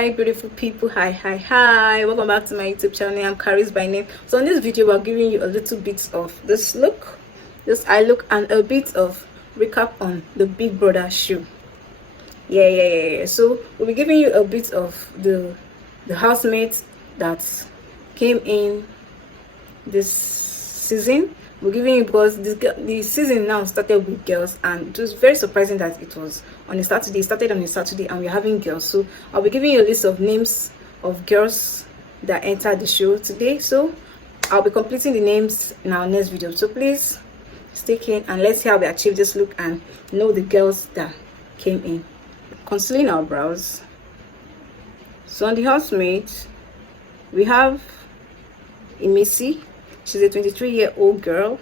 Hi beautiful people, hi, welcome back to my YouTube channel. I'm Karis by name. So in this video we're giving you a little bit of this look, this eye look, and a bit of recap on the Big Brother show. Yeah. So we'll be giving you a bit of the housemates that came in this season. We're giving you because the season now started with girls, and it was very surprising that it was on a Saturday. It started on a Saturday and we're having girls. So I'll be giving you a list of names of girls that entered the show today. So I'll be completing the names in our next video. So please stay tuned and let's see how we achieve this look and know the girls that came in. Concealing our brows. So on the housemates, we have Imisi. She's a 23-year-old girl.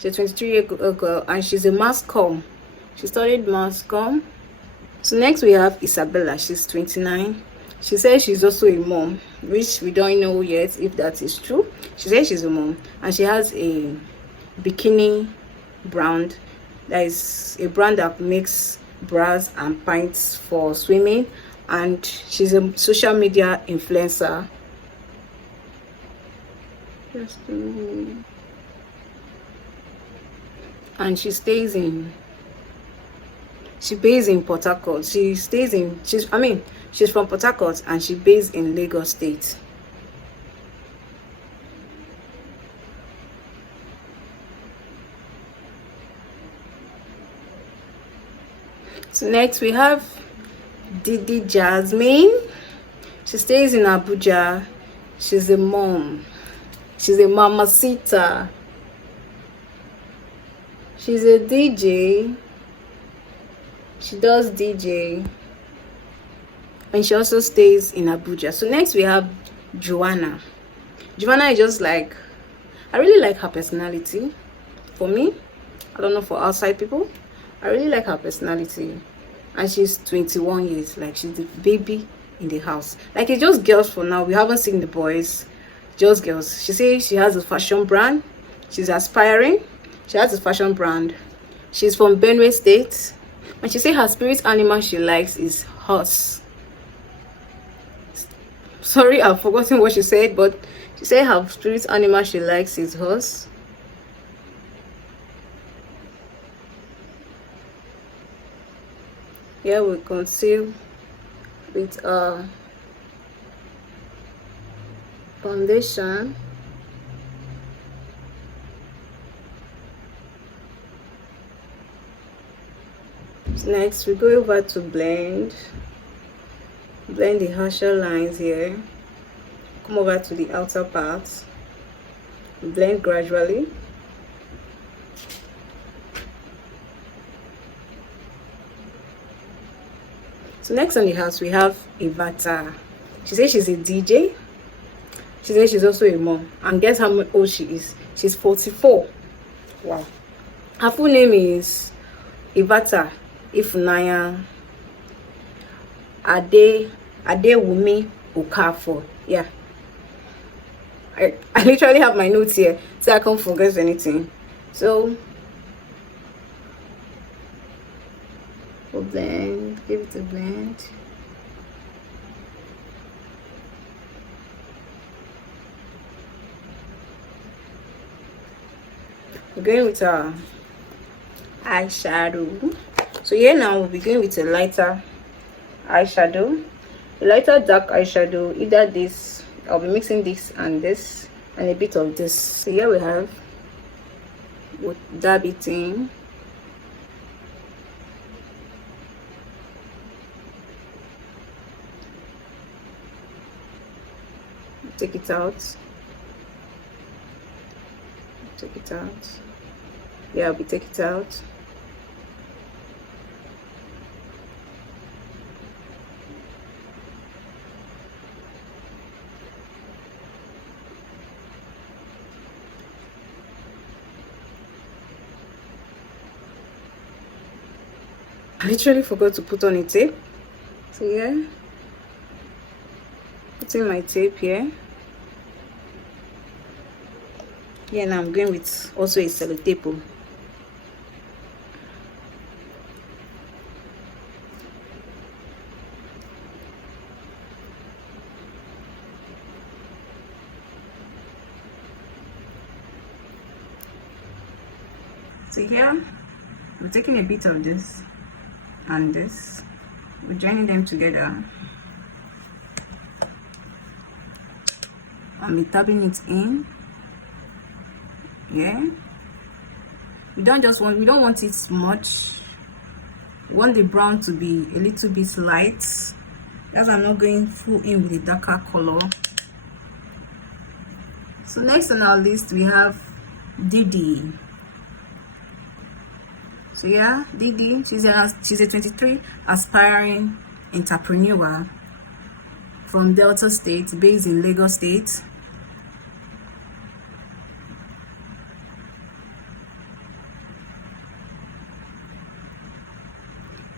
She's a 23-year-old girl and she's a mass comm. She studied mass comm. So next we have Isabella. She's 29. She says she's also a mom, which we don't know yet if that is true. She says she's a mom and she has a bikini brand. That is a brand that makes bras and pants for swimming, and she's a social media influencer. And she stays in Port Harcourt. She's from Port Harcourt and she based in Lagos State. So next we have Didi Jasmine. She stays in Abuja. She's a mom. She's a mamacita. She's a DJ. She does DJ. And she also stays in Abuja. So next we have Joanna. Joanna is just like, I really like her personality. For me, I don't know for outside people, I really like her personality. And she's 21 years. Like, she's the baby in the house. Like, it's just girls for now. We haven't seen the boys. Just girls. She says she has a fashion brand. She's aspiring. She has a fashion brand. She's from Benue State. And she says her spirit animal she likes is horse. Sorry, I've forgotten what she said, but she said her spirit animal she likes is horse. Here we conceal with foundation. Next we go over to blend the harsher lines here. Come over to the outer part, blend gradually. So next on the house we have Ivata. She says she's a DJ. She says she's also a mom. And guess how old she is? She's 44. Wow. Her full name is Ivata Ifunanya Adewumi Okafor. Yeah. I literally have my notes here so I can't forget anything. So we'll blend, give it a blend. We're going with our eyeshadow. So here now we'll be going with a lighter eyeshadow, a lighter dark eyeshadow. Either this, I'll be mixing this and a bit of this. So here we have, with dab it in. Take it out. Yeah, I'll be take it out. I literally forgot to put on a tape. So yeah, putting my tape here. Yeah, now I'm going with also a sellotape. So here we're taking a bit of this and this, we're joining them together and we're tapping it in. Yeah, we don't want it much. We want the brown to be a little bit light. That's why I'm not going full in with a darker color. So next on our list we have Didi. So yeah, Didi, she's a 23 aspiring entrepreneur from Delta State, based in Lagos State.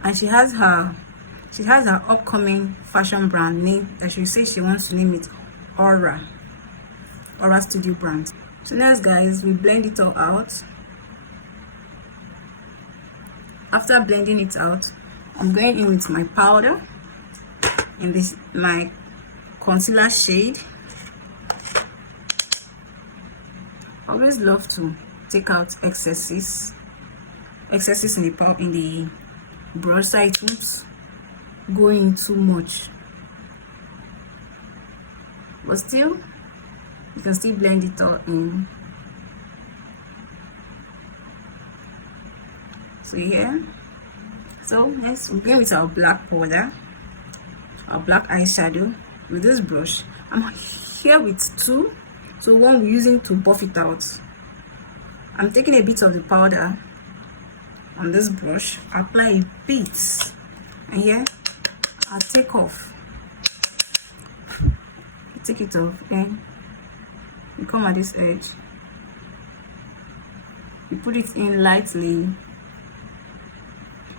And she has her upcoming fashion brand name that she says she wants to name it Aura Studio brand. So next, guys, we blend it all out. After blending it out, I'm going in with my powder in this my concealer shade. I always love to take out excesses in the brush, so it won't go in too much, but still you can still blend it all in. So yeah, so next we're going with our black powder, our black eyeshadow with this brush. I'm here with two, so one we're using to buff it out. I'm taking a bit of the powder on this brush, apply a bit, and here I'll take it off, and you come at this edge, you put it in lightly.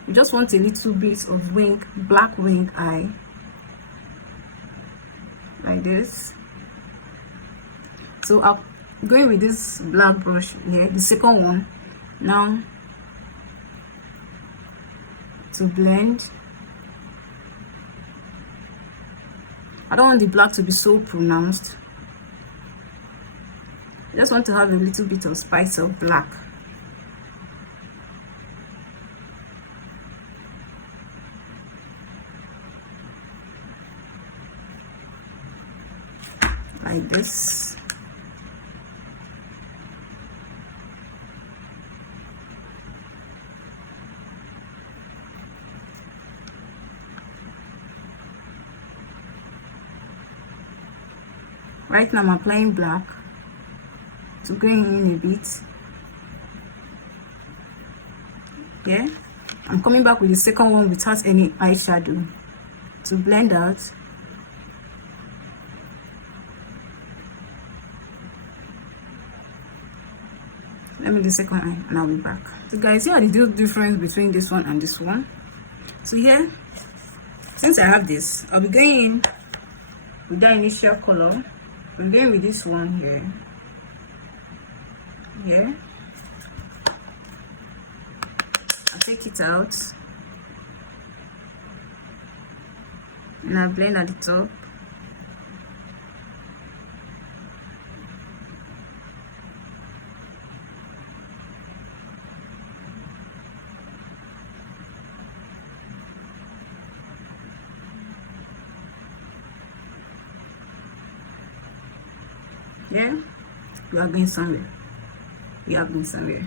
You just want a little bit of black wing eye, like this. So I'm going with this black brush here, the second one, now to blend. I don't want the black to be so pronounced. I just want to have a little bit of spice of black. Like this. Right now I'm applying black to go in a bit. Yeah, I'm coming back with the second one without any eyeshadow to blend out. Let me do the second eye and I'll be back. So guys, here are the difference between this one and this one. So here, since I have this, I'll be going in with that initial color. I'm going with this one here. Yeah, I'll take it out and I'll blend at the top. Yeah, we are going somewhere. We are going somewhere.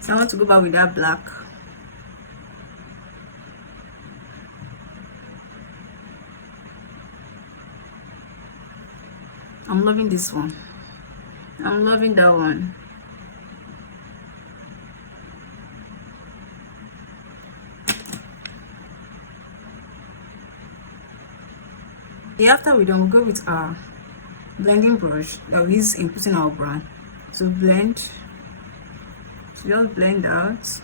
So I want to go back with that black. I'm loving this one. I'm loving that one. After we're done, we'll go with our blending brush that we use in putting our brown. So blend, just blend out,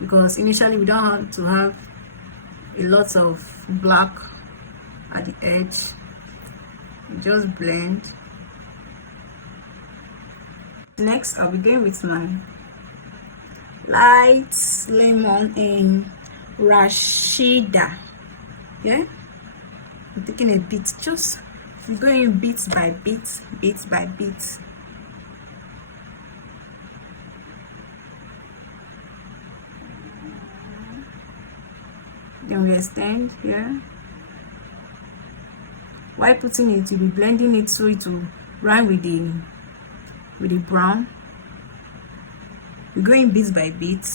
because initially we don't have to have a lot of black at the edge. Just blend. Next, I'll be going with my light lemon in Rashida. Yeah, I'm taking a bit, just we're going bit by bit, bit by bit. Then we extend here. While putting it, you'll be blending it so it will rhyme with the brown. We're going bit by bit.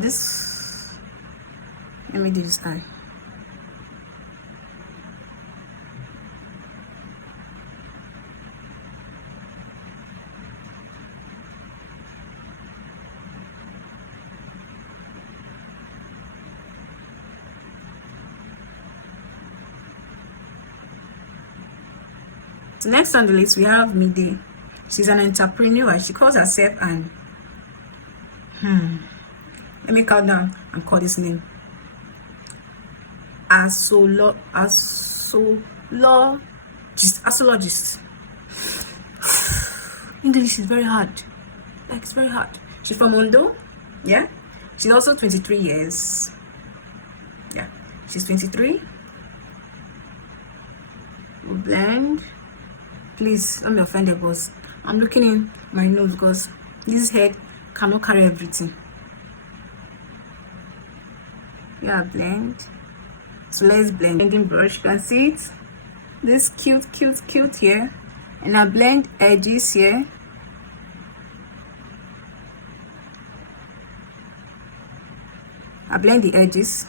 This, let me do this eye. So next on the list we have Mide. She's an entrepreneur. She calls herself an let me count down and call this name. Astrologist. English is very hard. Like, it's very hard. She's from Ondo. Yeah. She's also 23 years. Yeah. She's 23. We'll blend. Please don't be offended, boss. I'm looking in my nose because this head cannot carry everything. Yeah, blend. So let's blend. Blending brush, you can see it. This cute here, and I blend edges here. I blend the edges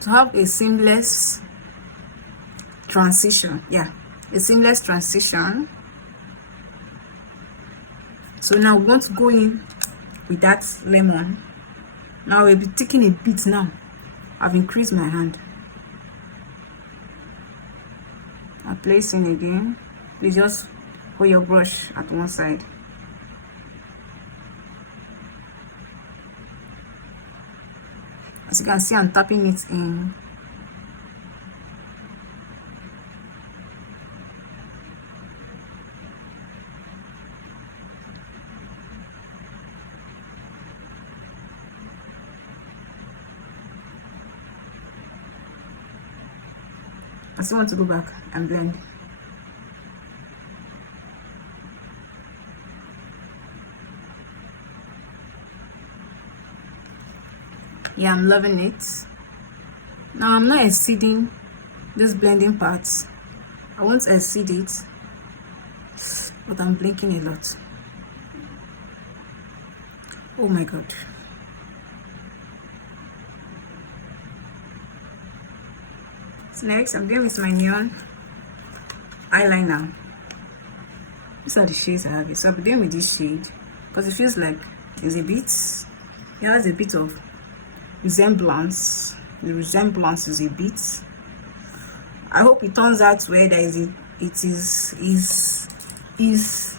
to have a seamless transition. Yeah, a seamless transition. So now we want to go in with that lemon. Now we'll be taking a bit now. I've increased my hand. I'm placing again. Please just hold your brush at one side. As you can see, I'm tapping it in. I still want to go back and blend. Yeah, I'm loving it. Now I'm not exceeding this blending part. I won't exceed it, but I'm blinking a lot. Oh my god. So next, I'm going with my neon eyeliner. These are the shades I have. So I'm doing with this shade because it feels like there's a bit, it has a bit of resemblance. The resemblance is a bit. I hope it turns out where there is is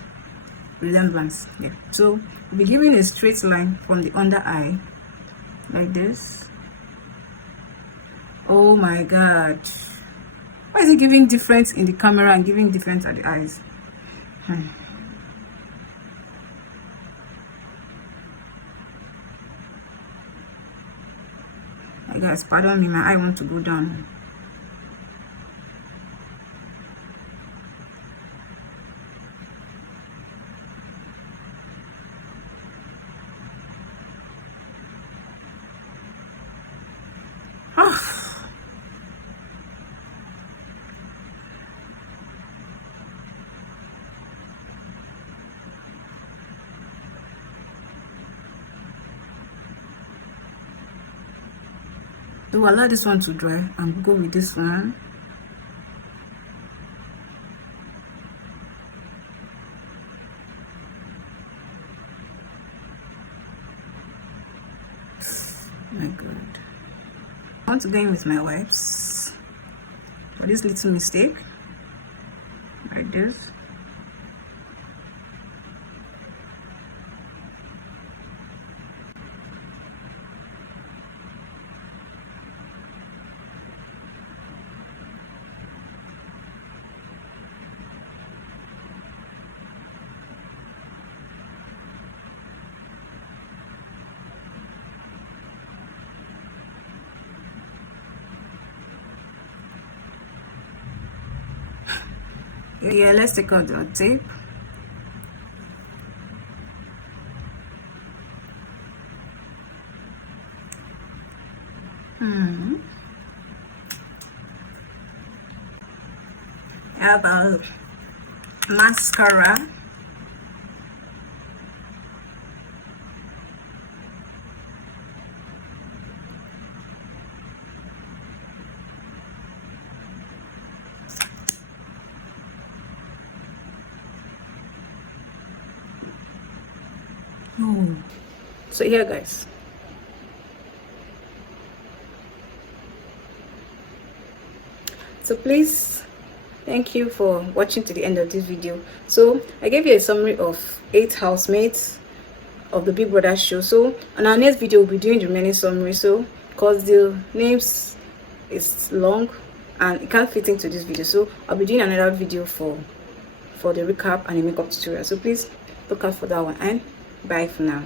resemblance. Yeah. So we'll be giving a straight line from the under eye like this. Oh my god, why is it giving difference in the camera and giving difference at the eyes? My guys, pardon me, my eye want to go down. So I'll allow this one to dry and go with this one. My god. I want to go in with my wipes for this little mistake. Like this. Yeah, let's take out the tape. I have a mascara. So here, guys, so please, thank you for watching to the end of this video. So I gave you a summary of 8 housemates of the Big Brother show. So on our next video we'll be doing the remaining summary, so because the names is long and it can't fit into this video, so I'll be doing another video for the recap and the makeup tutorial. So please look out for that one, and bye for now.